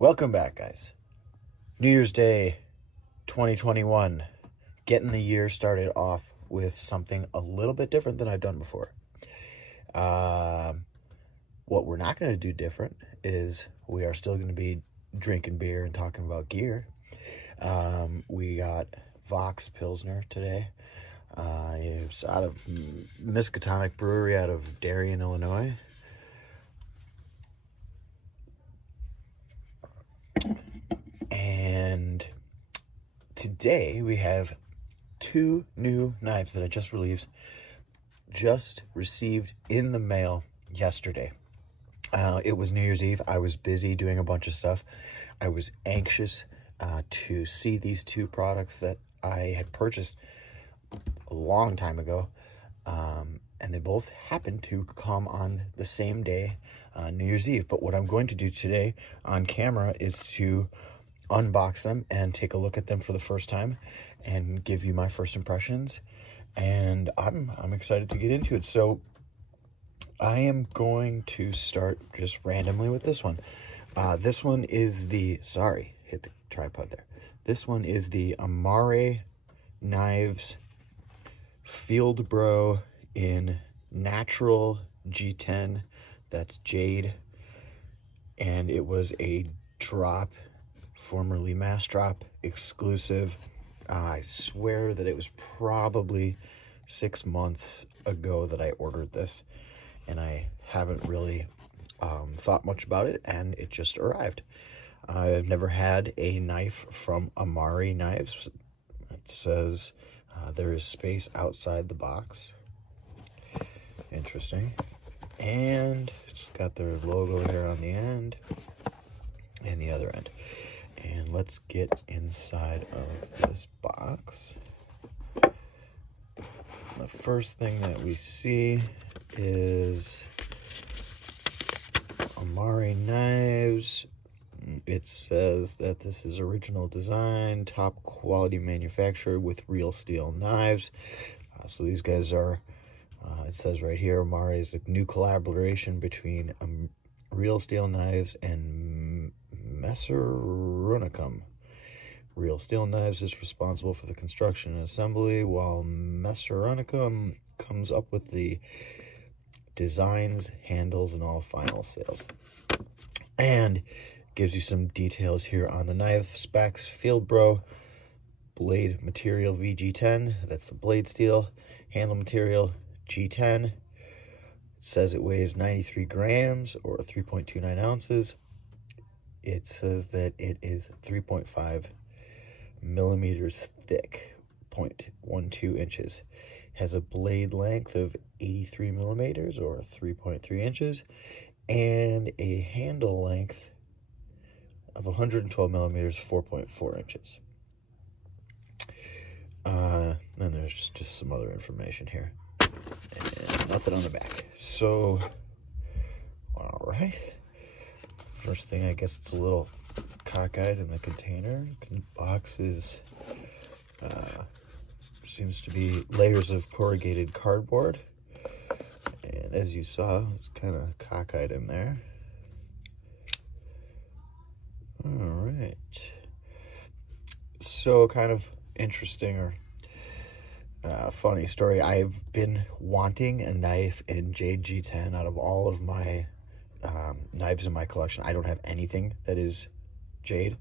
Welcome back, guys. New Year's Day 2021. Getting the year started off with something a little bit different than I've done before. What we're not going to do different is we are still going to be drinking beer and talking about gear. We got Vox Pilsner today. It's out of Miskatonic Brewery out of Darien, Illinois. And today we have two new knives that I just received in the mail yesterday. It was New Year's Eve. I was busy doing a bunch of stuff. I was anxious to see these two products that I had purchased a long time ago. And they both happened to come on the same day, New Year's Eve. But what I'm going to do today on camera is to unbox them and take a look at them for the first time and give you my first impressions. And I'm excited to get into it. So I am going to start just randomly with this one. This one is the, hit the tripod there. This one is the Amare Knives Fieldbro in natural G10. That's jade. And it was a drop, formerly mass drop exclusive. I swear that it was probably 6 months ago that I ordered this, and I haven't really thought much about it, and it just arrived. I've never had a knife from Amare Knives. It says there is space outside the box. Interesting. And it's got their logo here on the end and the other end. And let's get inside of this box. The first thing that we see is Amare Knives. It says that this is original design, top quality manufacturer with real steel knives. So these guys are, it says right here, Amare is a new collaboration between Real Steel Knives and Messer-Unicum. Real Steel Knives is responsible for the construction and assembly, while Messer-Unicum comes up with the designs, handles, and all final sales. And gives you some details here on the knife specs. Fieldbro blade material VG10, that's the blade steel. Handle material G10. It says it weighs 93 grams or 3.29 ounces. It says that it is 3.5 millimeters thick, 0.12 inches. Has a blade length of 83 millimeters or 3.3 inches, and a handle length of 112 millimeters, 4.4 inches. Then there's just some other information here, and nothing on the back. So, all right. First thing, I guess it's a little cockeyed in the container. The box is, seems to be layers of corrugated cardboard. And as you saw, it's kind of cockeyed in there. All right. So kind of interesting or funny story. I've been wanting a knife in jade G10 out of all of my knives in my collection. I don't have anything that is jade,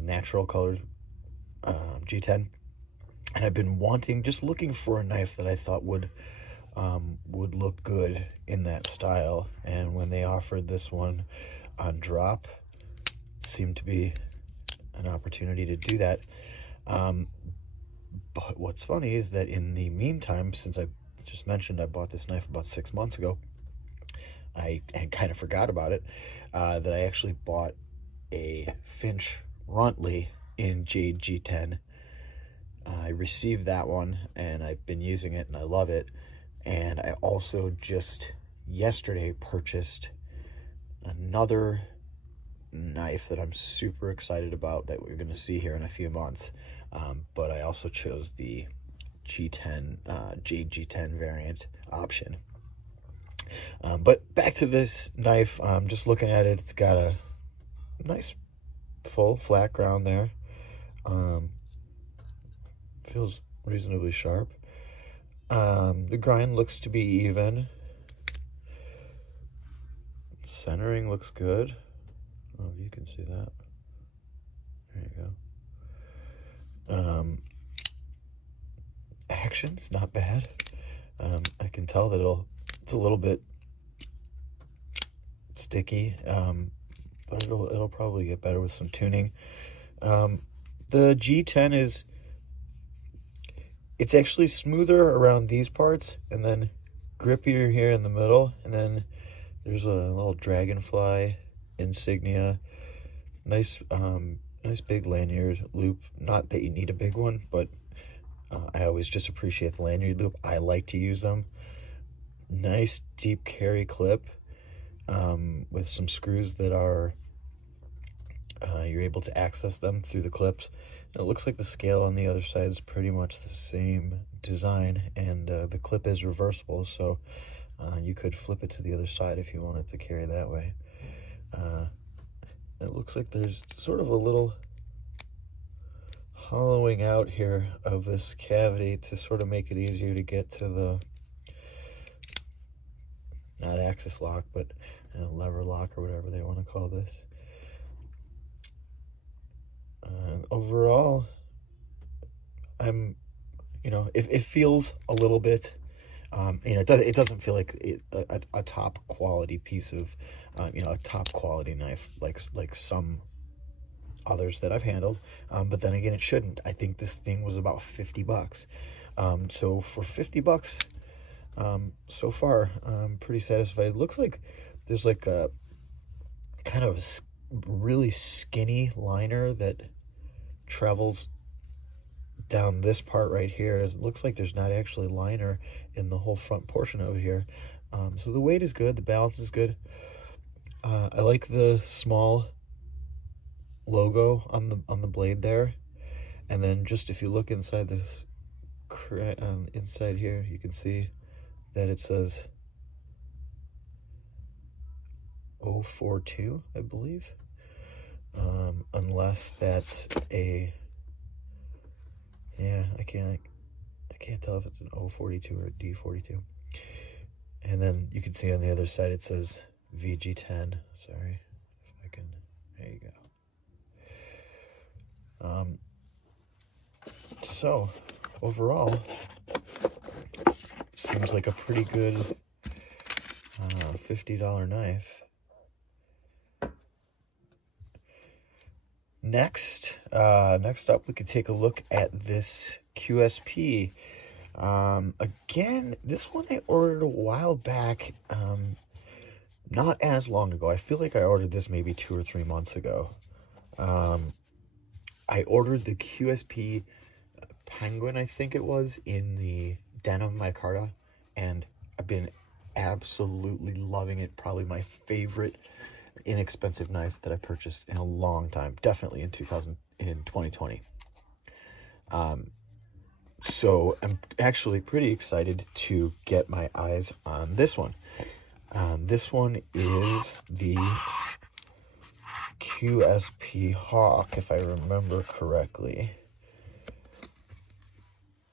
natural colored G10. And I've been looking for a knife that I thought would look good in that style. And when they offered this one on drop, seemed to be an opportunity to do that. But what's funny is that in the meantime, since I just mentioned I bought this knife about 6 months ago, I had kind of forgot about it, that I actually bought a Finch Runtley in jade G10. I received that one, and I've been using it, and I love it. And I also just yesterday purchased another knife that I'm super excited about that we're going to see here in a few months. But I also chose the G10, jade G10 variant option. But back to this knife, I'm just looking at it. It's got a nice full flat ground there. Feels reasonably sharp. The grind looks to be even. Centering looks good. Oh, you can see that. There you go. Action's not bad. I can tell that it's a little bit sticky, but it'll probably get better with some tuning. The G10 it's actually smoother around these parts, and then grippier here in the middle, and then there's a little dragonfly insignia. Nice big lanyard loop. Not that you need a big one, but I always just appreciate the lanyard loop. I like to use them. Nice deep carry clip with some screws that are you're able to access them through the clips. And it looks like the scale on the other side is pretty much the same design, and the clip is reversible, so you could flip it to the other side if you wanted to carry that way. It looks like there's sort of a little hollowing out here of this cavity to sort of make it easier to get to the, not axis lock, but lever lock or whatever they want to call this. Overall, it feels a little bit, it doesn't feel like a top quality piece of, a top quality knife like some others that I've handled. But then again, it shouldn't. I think this thing was about 50 bucks. So for 50 bucks, so far, I'm pretty satisfied. It looks like there's like a kind of a really skinny liner that travels down this part right here. It looks like there's not actually liner in the whole front portion over here. So the weight is good, the balance is good. I like the small logo on the blade there, and then just if you look inside this inside here, you can see that it says 042, I believe. Unless that's I can't tell if it's an 042 or a D42. And then you can see on the other side it says VG10. Sorry, if I can, there you go. So overall, seems like a pretty good $50 knife. Next up, we could take a look at this QSP. Again, this one I ordered a while back, not as long ago. I feel like I ordered this maybe 2 or 3 months ago. I ordered the QSP Penguin, I think it was, in the denim micarta, and I've been absolutely loving it. Probably my favorite inexpensive knife that I purchased in a long time, definitely in 2020. So I'm actually pretty excited to get my eyes on this one. This one is the QSP Hawk, if I remember correctly.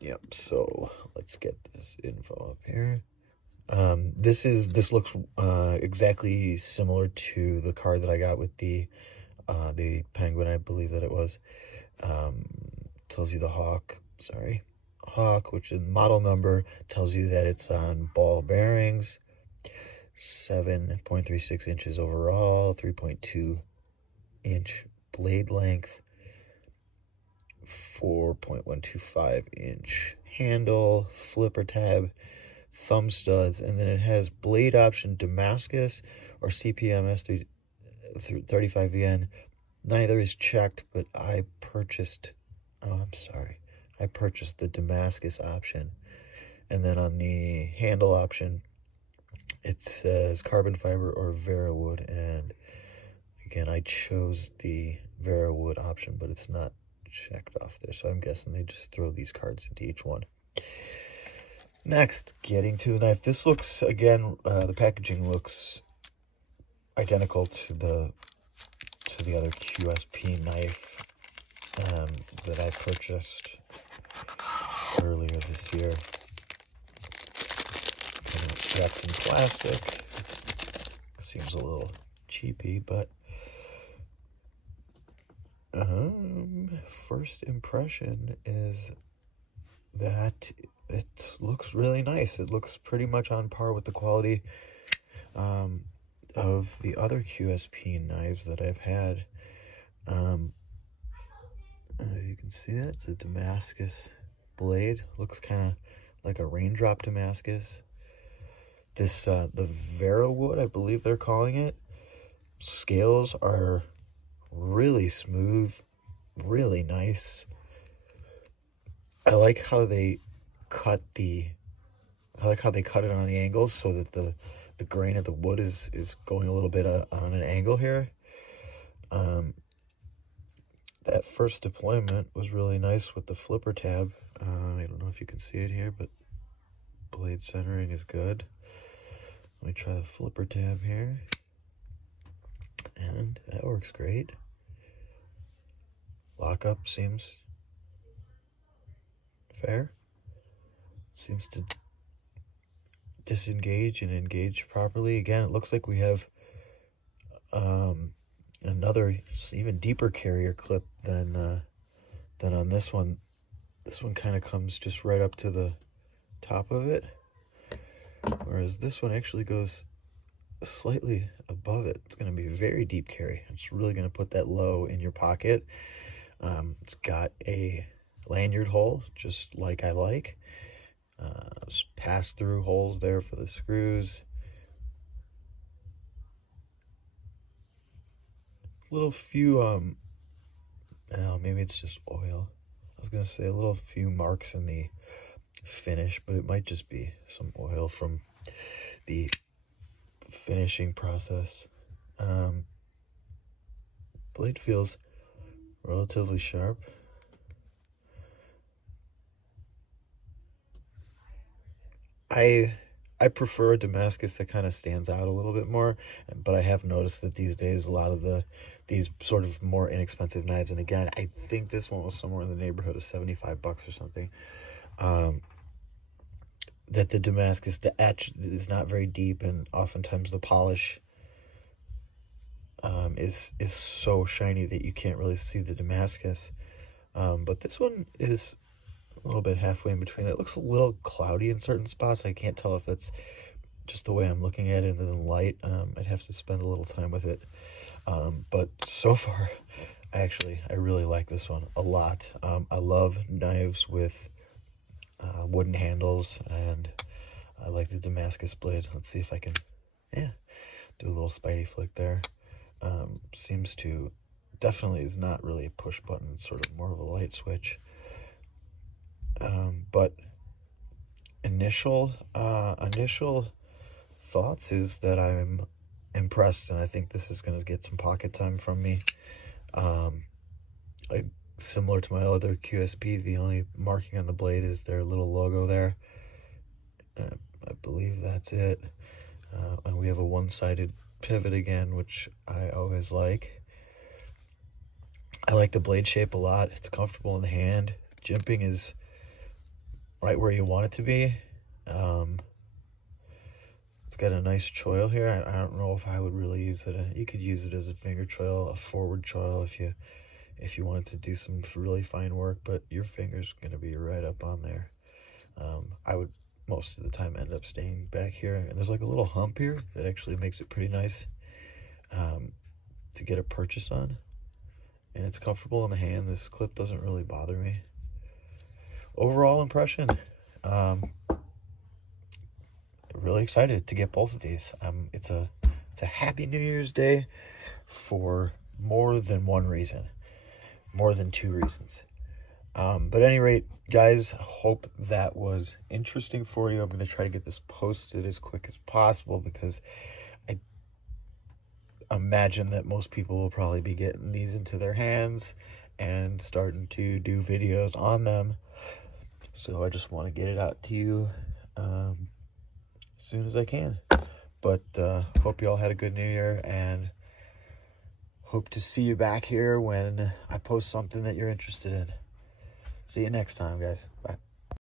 Yep, so let's get this info up here. This looks exactly similar to the card that I got with the Penguin, I believe that it was. Tells you the Hawk, which is model number, tells you that it's on ball bearings, 7.36 inches overall, 3.2 inch blade length, 4.125 inch handle, flipper tab, thumb studs, and then it has blade option Damascus or CPMS 35 yen. Neither is checked, but I purchased the Damascus option. And then on the handle option, it says carbon fiber or Vera wood, and again, I chose the Vera wood option, but it's not checked off there, so I'm guessing they just throw these cards into each one. Next, getting to the knife. This looks, again, the packaging looks identical to the the other QSP knife that I purchased earlier this year. Kind of wrapped in plastic. Seems a little cheapy, but first impression is that it looks really nice. It looks pretty much on par with the quality of the other QSP knives that I've had. You can see that it's a Damascus blade. Looks kind of like a raindrop Damascus. This the Vera wood, I believe they're calling it. Scales are really smooth, really nice. I like how they cut it on the angles so that the grain of the wood is going a little bit on an angle here. That first deployment was really nice with the flipper tab. I don't know if you can see it here, but blade centering is good. Let me try the flipper tab here. And that works great. Lockup seems fair. Seems to disengage and engage properly. Again, it looks like we have another even deeper carrier clip than on this one. This one kind of comes just right up to the top of it, whereas this one actually goes slightly above it. It's going to be a very deep carry. It's really going to put that low in your pocket. It's got a lanyard hole, just like I like. Pass-through holes there for the screws. Little few, maybe it's just oil. I was going to say a little few marks in the finish, but it might just be some oil from the finishing process. Blade feels relatively sharp. I prefer a Damascus that kind of stands out a little bit more, but I have noticed that these days a lot of these sort of more inexpensive knives, and again, I think this one was somewhere in the neighborhood of 75 bucks or something, that the Damascus, the etch is not very deep, and oftentimes the polish is so shiny that you can't really see the Damascus. But this one is a little bit halfway in between. It looks a little cloudy in certain spots. I can't tell if that's just the way I'm looking at it in the light. I'd have to spend a little time with it. But so far, I really like this one a lot. I love knives with wooden handles, and I like the Damascus blade. Let's see if I can, do a little Spidey flick there. Seems to, definitely is not really a push button. It's sort of more of a light switch. But initial thoughts is that I'm impressed, and I think this is going to get some pocket time from me. Like similar to my other QSP, the only marking on the blade is their little logo there. I believe that's it. And we have a one-sided pivot again, which I always like. I like the blade shape a lot. It's comfortable in the hand. Jimping is right where you want it to be. It's got a nice choil here. I don't know if I would really use it. You could use it as a finger choil, a forward choil if you wanted to do some really fine work, but your finger's going to be right up on there. I would most of the time end up staying back here, and there's like a little hump here that actually makes it pretty nice to get a purchase on, and it's comfortable in the hand. This clip doesn't really bother me. Overall impression, really excited to get both of these. It's a happy New Year's Day for more than one reason, more than two reasons. But at any rate, guys, hope that was interesting for you. I'm going to try to get this posted as quick as possible because I imagine that most people will probably be getting these into their hands and starting to do videos on them. So I just want to get it out to you as soon as I can. But hope you all had a good New Year, and Hope to see you back here when I post something that you're interested in. See you next time, guys. Bye.